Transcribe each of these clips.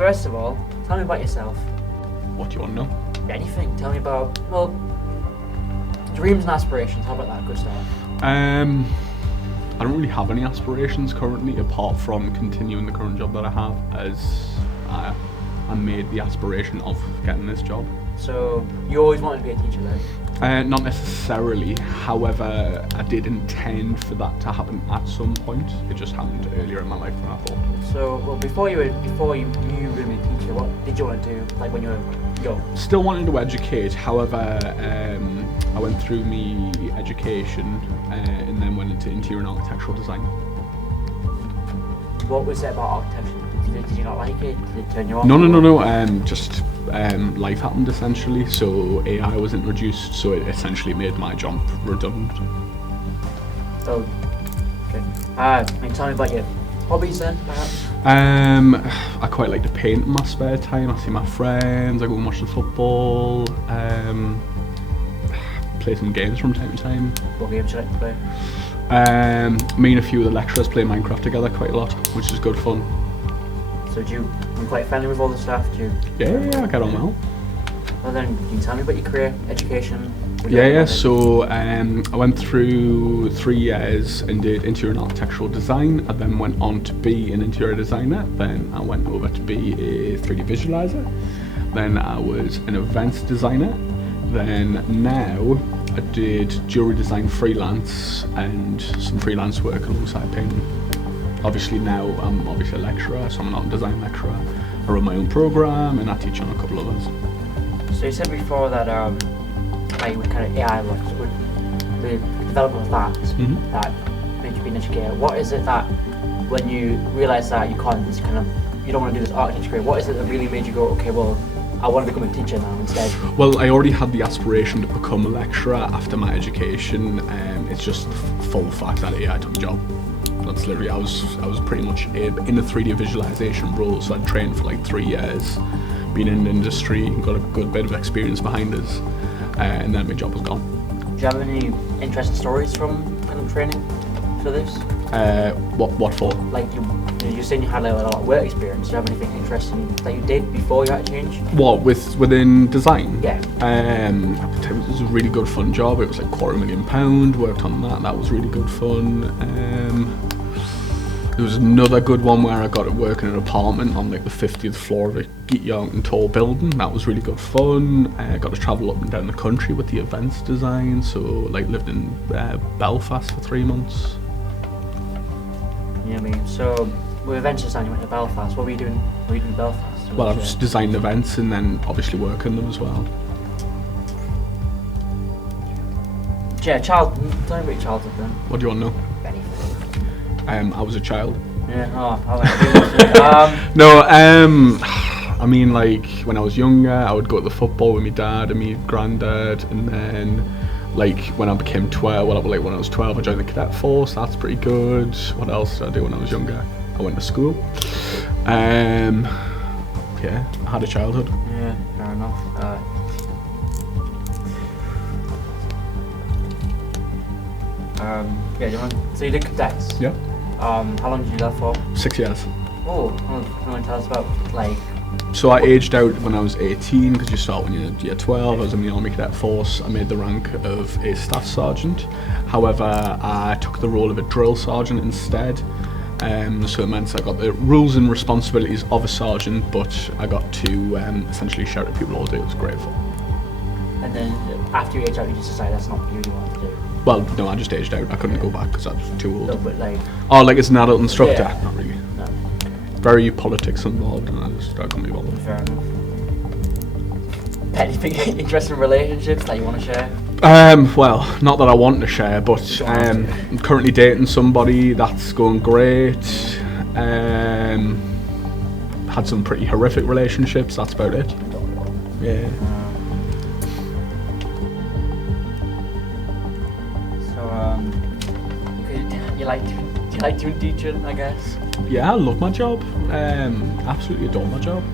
first of all, tell me about yourself. What do you want to know? Anything. Tell me about, well, dreams and aspirations. How about that? Good start. I don't really have any aspirations currently, apart from continuing the current job that I have, as I made the aspiration of getting this job. So you always wanted to be a teacher, though? Not necessarily. However, I did intend for that to happen at some point. It just happened earlier in my life than I thought. So, well, before you knew you were going to be a teacher, what did you want to do? Like when you were young? Still wanting to educate. However, I went through my education and then went into interior and architectural design. What was it about architecture? Did you not like it? Did it turn you off? No. Just life happened essentially. So AI was introduced, so it essentially made my job redundant. Oh, okay. Tell me about your hobbies then, perhaps? I quite like to paint in my spare time. I see my friends. I go and watch the football. Play some games from time to time. What games do you like to play? Me and a few of the lecturers play Minecraft together quite a lot, which is good fun. So you're quite friendly with all the staff? Yeah, I get on well. Well then, can you tell me about your career, education? Yeah. So I went through 3 years and did interior and architectural design. I then went on to be an interior designer. Then I went over to be a 3D visualizer. Then I was an events designer. Then now I did jewellery design freelance and some freelance work alongside painting. Obviously now I'm a lecturer, so I'm an art and design lecturer. I run my own programme and I teach on a couple of others. So you said before that like with kind of AI works, with the development of that, that made you be an educator. What is it that when you realise that you don't want to do this architecture career, what is it that really made you go, okay, well, I want to become a teacher now instead? Well, I already had the aspiration to become a lecturer after my education. It's just the full fact that AI took the job. That's literally, I was pretty much in a 3D visualization role, so I'd trained for like 3 years, been in the industry, got a good bit of experience behind us, and then my job was gone. Do you have any interesting stories from kind of training for this? What for? Like you're saying you had like, a lot of work experience. Do you have anything interesting that you did before you had to change? What, within design? Yeah. It was a really good fun job. It was like £250,000, worked on that. That was really good fun. There was another good one where I got to work in an apartment on like the 50th floor of a young and tall building. That was really good fun. I got to travel up and down the country with the events design. So like lived in Belfast for 3 months. You know what I mean? So with events design, you went to Belfast. What were you doing? What were you doing in Belfast? Well, I was designing events and then obviously working them as well. Yeah, tell me about your childhood then. What do you want to know? Anything. I was a child. Yeah. Oh, No. I mean, like when I was younger, I would go to the football with my dad and my granddad, and then like when I became 12, when I was 12, I joined the cadet force. That's pretty good. What else did I do when I was younger? I went to school. Yeah, I had a childhood. Yeah, fair enough. So you did cadets? Yeah. How long did you do that for? 6 years. Oh, can you want to tell us about like? So I aged out when I was 18 because you start when you're 12. I was in the Army Cadet Force. I made the rank of a staff sergeant. However, I took the role of a drill sergeant instead. So it meant I got the rules and responsibilities of a sergeant, but I got to essentially shout at people all day. It was great fun. And then after you aged out, you just decided that's not what you wanted to do. Well, no, I just aged out. I couldn't go back because I was too old. No, but like. Oh, like as an adult instructor? Yeah. Not really. No. Very politics involved, and I couldn't be bothered. Fair enough. Anything interesting relationships that you want to share? Well, not that I want to share, but I'm currently dating somebody. That's going great. Had some pretty horrific relationships. That's about it. Yeah. Do you like doing teaching, I guess? Yeah, I love my job. Absolutely adore my job.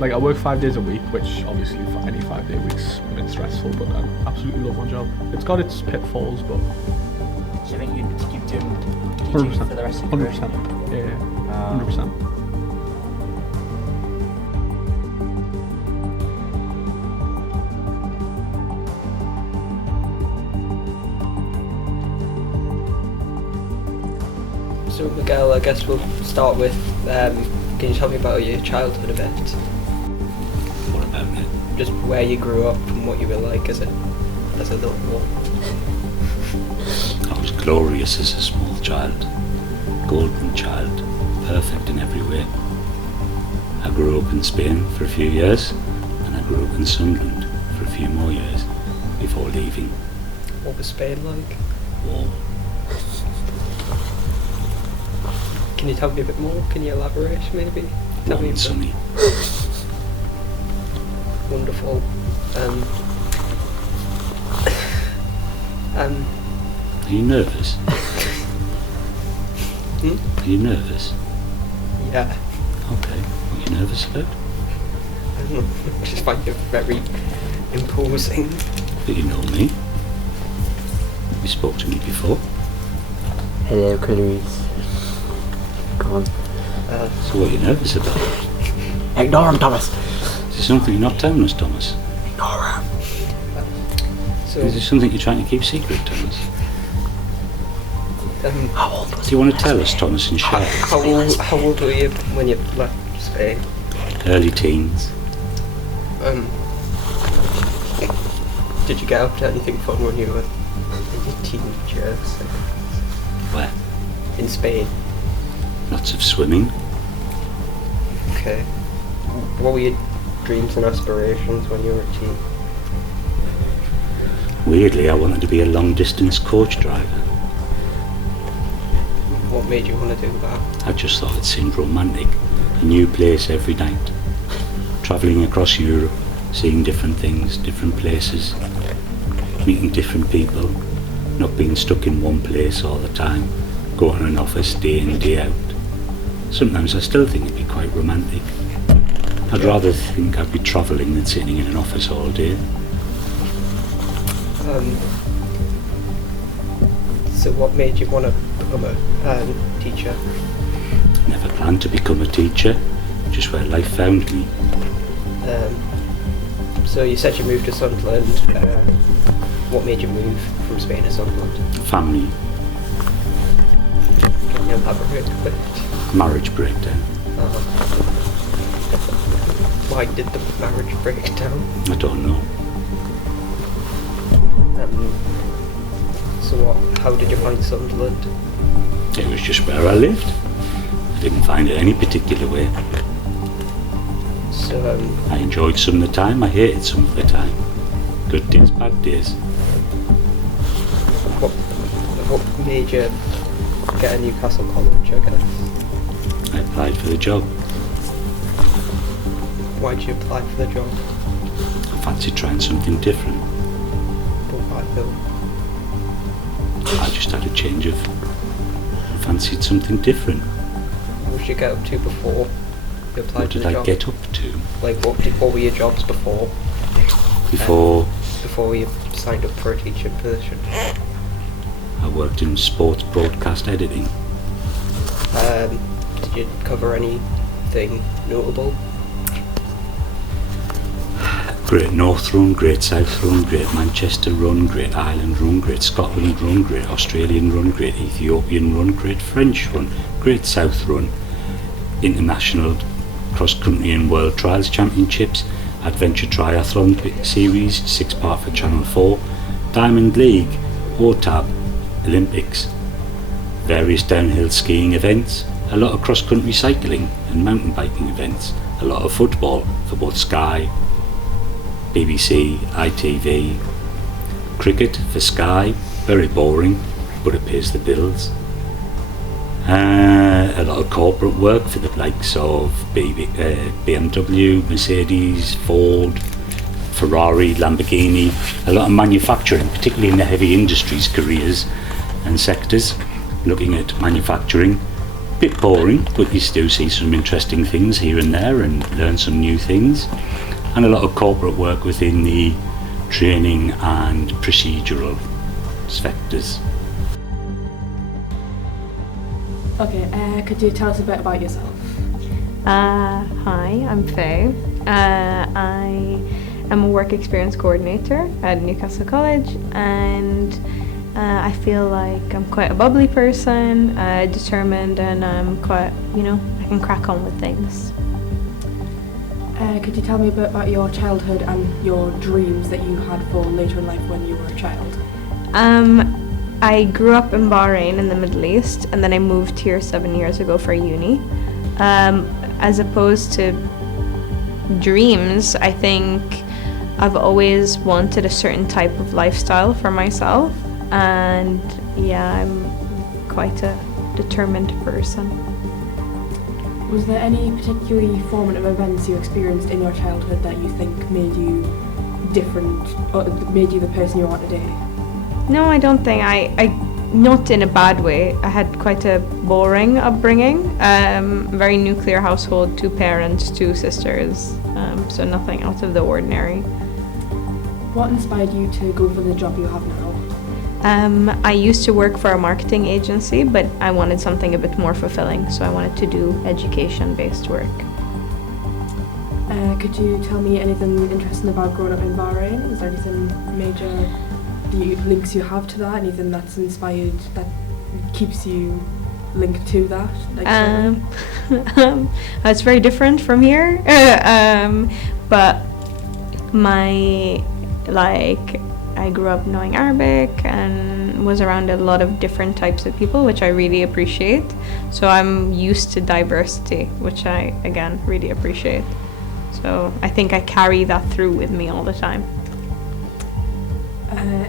Like I work 5 days a week, which obviously for any 5 day week's a bit stressful, but I absolutely love my job. It's got its pitfalls, but. Do you think you'd keep doing teaching 100%. for the rest of your career? 100%. Yeah, 100%. So Miguel, I guess we'll start with, can you tell me about your childhood a bit? What about me? Just where you grew up and what you were like as a little boy. I was glorious as a small child, golden child, perfect in every way. I grew up in Spain for a few years, and I grew up in Sunderland for a few more years before leaving. What was Spain like? War. Can you tell me a bit more? Can you elaborate maybe? Tell Warm me and sunny. Wonderful. Are you nervous? Hmm? Are you nervous? Yeah. Okay. What are you nervous about? I don't know. I just find it very imposing. But you know me. You spoke to me before. Hello, Clarice. Go on. So what are you nervous about? Ignore him, Thomas. Is there something you're not telling us, Thomas? Ignore him. So, Is there something you're trying to keep secret, Thomas? How old was Do you want to tell us, Thomas, and share? how old were you when you left Spain? Early teens. Did you get up to anything fun when you were in your teenage years? Where? In Spain? Lots of swimming. Okay. What were your dreams and aspirations when you were a teen? Weirdly, I wanted to be a long-distance coach driver. What made you want to do that? I just thought it seemed romantic. A new place every night. Travelling across Europe, seeing different things, different places, meeting different people, not being stuck in one place all the time, going to an office day in, day out. Sometimes I still think it'd be quite romantic. I'd rather think I'd be travelling than sitting in an office all day. So what made you want to become a teacher? Never planned to become a teacher, just where life found me. So you said you moved to Sunderland. What made you move from Spain to Sunderland? Family, Can you elaborate a bit? marriage breakdown. Why did the marriage break down? I don't know. So what? How did you find Sunderland? It was just where I lived. I didn't find it any particular way. So I enjoyed some of the time, I hated some of the time. Good days, bad days. what made you get a Newcastle College, I guess? I applied for the job. Why did you apply for the job? I fancied trying something different. But why Bill? I just had a change of... fancied something different. What did you get up to before you applied What for did the I job? get up to? Like what were your jobs before Before you signed up for a teaching position? I worked in sports broadcast editing. Did you cover anything notable? Great North Run, Great South Run, Great Manchester Run, Great Ireland Run, Great Scotland Run, Great Australian Run, Great Ethiopian Run, Great French Run, Great South Run, International Cross Country and World Trials Championships, Adventure Triathlon Series, 6-part for Channel 4, Diamond League, OTAB, Olympics, various downhill skiing events, a lot of cross-country cycling and mountain biking events, a lot of football for both Sky, BBC, ITV, cricket for Sky, very boring, but it pays the bills. A lot of corporate work for the likes of BMW, Mercedes, Ford, Ferrari, Lamborghini, a lot of manufacturing, particularly in the heavy industries careers and sectors, looking at manufacturing. Bit boring, but you still see some interesting things here and there and learn some new things. And a lot of corporate work within the training and procedural sectors. Okay, could you tell us a bit about yourself? Hi, I'm Faye. I am a work experience coordinator at Newcastle College, and I feel like I'm quite a bubbly person, determined, and I'm quite, I can crack on with things. Could you tell me a bit about your childhood and your dreams that you had for later in life when you were a child? I grew up in Bahrain in the Middle East, and then I moved here 7 years ago for uni. As opposed to dreams, I think I've always wanted a certain type of lifestyle for myself, and yeah, I'm quite a determined person. Was there any particularly formative events you experienced in your childhood that you think made you different, or made you the person you are today? No, I don't think. I not in a bad way. I had quite a boring upbringing. Very nuclear household, 2 parents, 2 sisters, so nothing out of the ordinary. What inspired you to go for the job you have now? I used to work for a marketing agency, but I wanted something a bit more fulfilling, so I wanted to do education-based work. Could you tell me anything interesting about growing up in Bahrain? Is there anything major links you have to that? Anything that's inspired, that keeps you linked to that? It's very different from here, but I grew up knowing Arabic and was around a lot of different types of people, which I really appreciate. So I'm used to diversity, which I, again, really appreciate. So I think I carry that through with me all the time.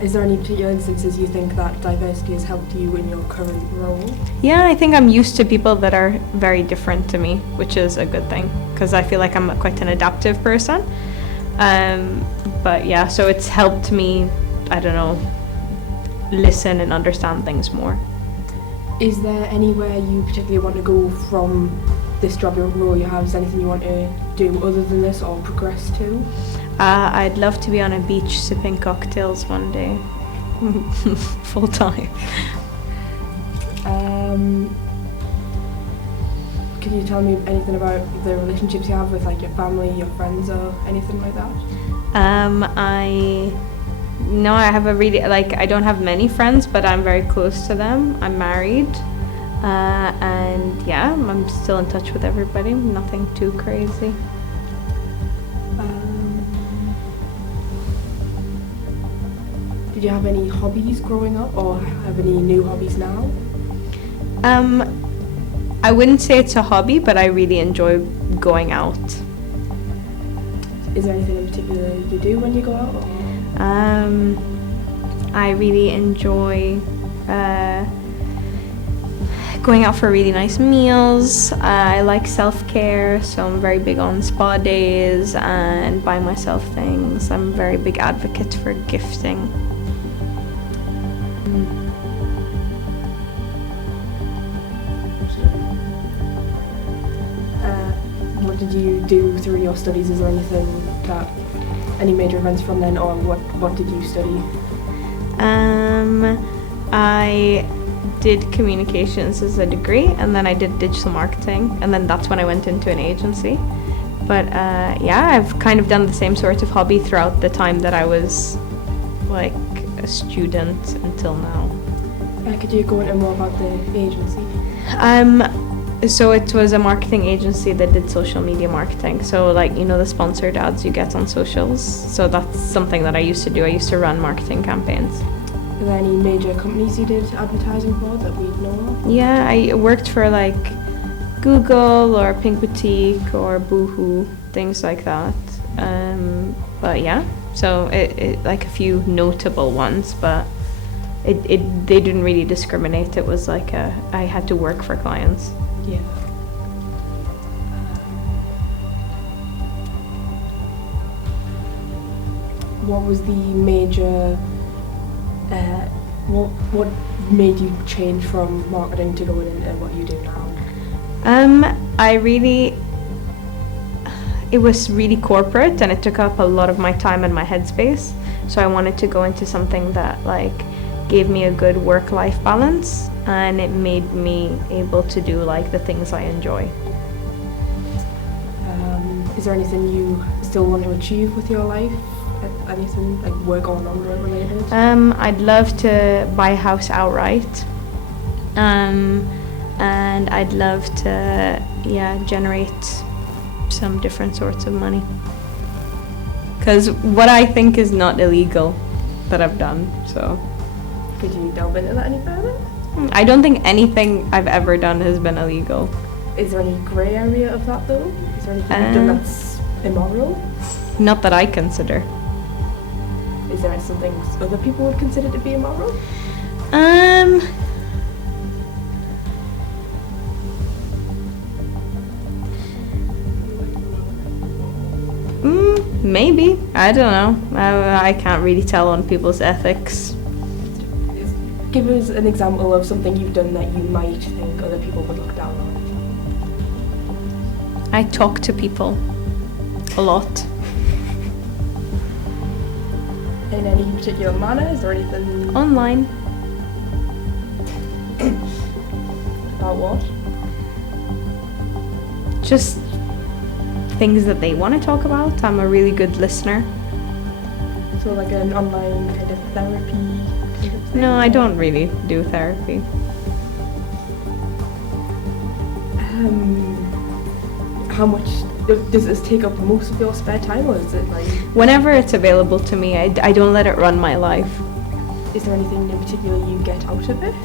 Is there any particular instances you think that diversity has helped you in your current role? Yeah, I think I'm used to people that are very different to me, which is a good thing, because I feel like I'm quite an adaptive person. But yeah, so it's helped me, I don't know, listen and understand things more. Is there anywhere you particularly want to go from this job role you have? Is there anything you want to do other than this or progress to? I'd love to be on a beach sipping cocktails one day, full time. Could you tell me anything about the relationships you have with like your family, your friends, or anything like that? I have a really, I don't have many friends, but I'm very close to them. I'm married, and yeah, I'm still in touch with everybody, nothing too crazy. Did you have any hobbies growing up, or have any new hobbies now? I wouldn't say it's a hobby, but I really enjoy going out. Is there anything in particular you do when you go out? Or? I really enjoy going out for really nice meals. I like self-care, so I'm very big on spa days and buy myself things. I'm a very big advocate for gifting. What did you do through your studies? Is there any major events from then, or what did you study? I did communications as a degree, and then I did digital marketing, and then that's when I went into an agency. But yeah, I've kind of done the same sort of hobby throughout the time that I was like a student until now. Could you go into more about the agency? So it was a marketing agency that did social media marketing. So the sponsored ads you get on socials. So that's something that I used to do. I used to run marketing campaigns. Are there any major companies you did advertising for that we'd know of? Yeah, I worked for Google or Pink Boutique or Boohoo, things like that. But yeah, so it a few notable ones, but they didn't really discriminate. It was I had to work for clients. Yeah. What was the major, what made you change from marketing to going into what you do now? It was really corporate, and it took up a lot of my time and my headspace. So I wanted to go into something that gave me a good work-life balance, and it made me able to do the things I enjoy. Is there anything you still want to achieve with your life anything like work or non-work related? I'd love to buy a house outright. And I'd love to, generate some different sorts of money. Because what I think is not illegal that I've done, so. Could you delve into that any further? I don't think anything I've ever done has been illegal. Is there any grey area of that though? Is there anything you've done that's immoral? Not that I consider. Is there some things other people would consider to be immoral? Maybe. I don't know. I can't really tell on people's ethics. Give us an example of something you've done that you might think other people would look down on. I talk to people a lot. In any particular manner? Is there anything Online. about what? Just things that they want to talk about. I'm a really good listener. So like an online kind of therapy kind of thing? No, I don't really do therapy. How much does this take up most of your spare time, or is it like... Whenever it's available to me, I don't let it run my life. Is there anything in particular you get out of it?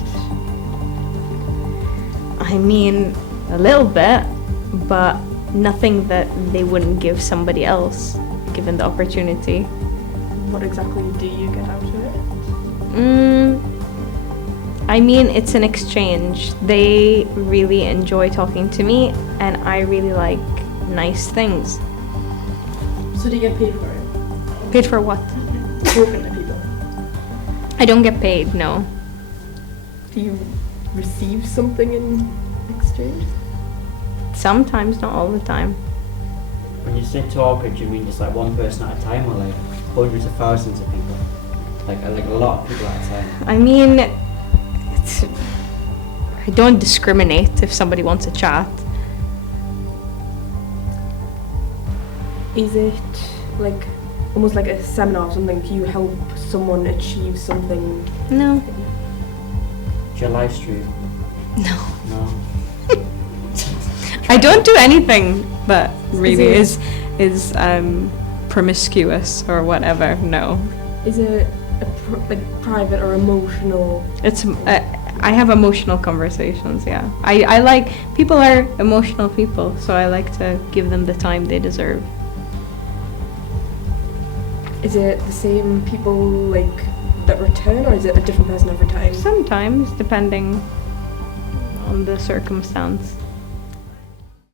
I mean, a little bit, but nothing that they wouldn't give somebody else, given the opportunity. What exactly do you get out of it? I mean, it's an exchange. They really enjoy talking to me, and I really like nice things. So do you get paid for it? Paid for what? Talking to people. I don't get paid, no. Do you receive something in exchange? Sometimes, not all the time. When you say talking, do you mean just like one person at a time, or like hundreds of thousands of people? Like a lot of people at a time? I mean, I don't discriminate if somebody wants to chat. Is it like almost like a seminar or something? Do you help someone achieve something? No. Do you live stream? No. No. I don't do anything that really Is is promiscuous or whatever. No. Is it like private or emotional? It's I have emotional conversations. Yeah. I like people are emotional people, so I like to give them the time they deserve. Is it the same people like that return, or is it a different person every time? Sometimes, depending on the circumstance.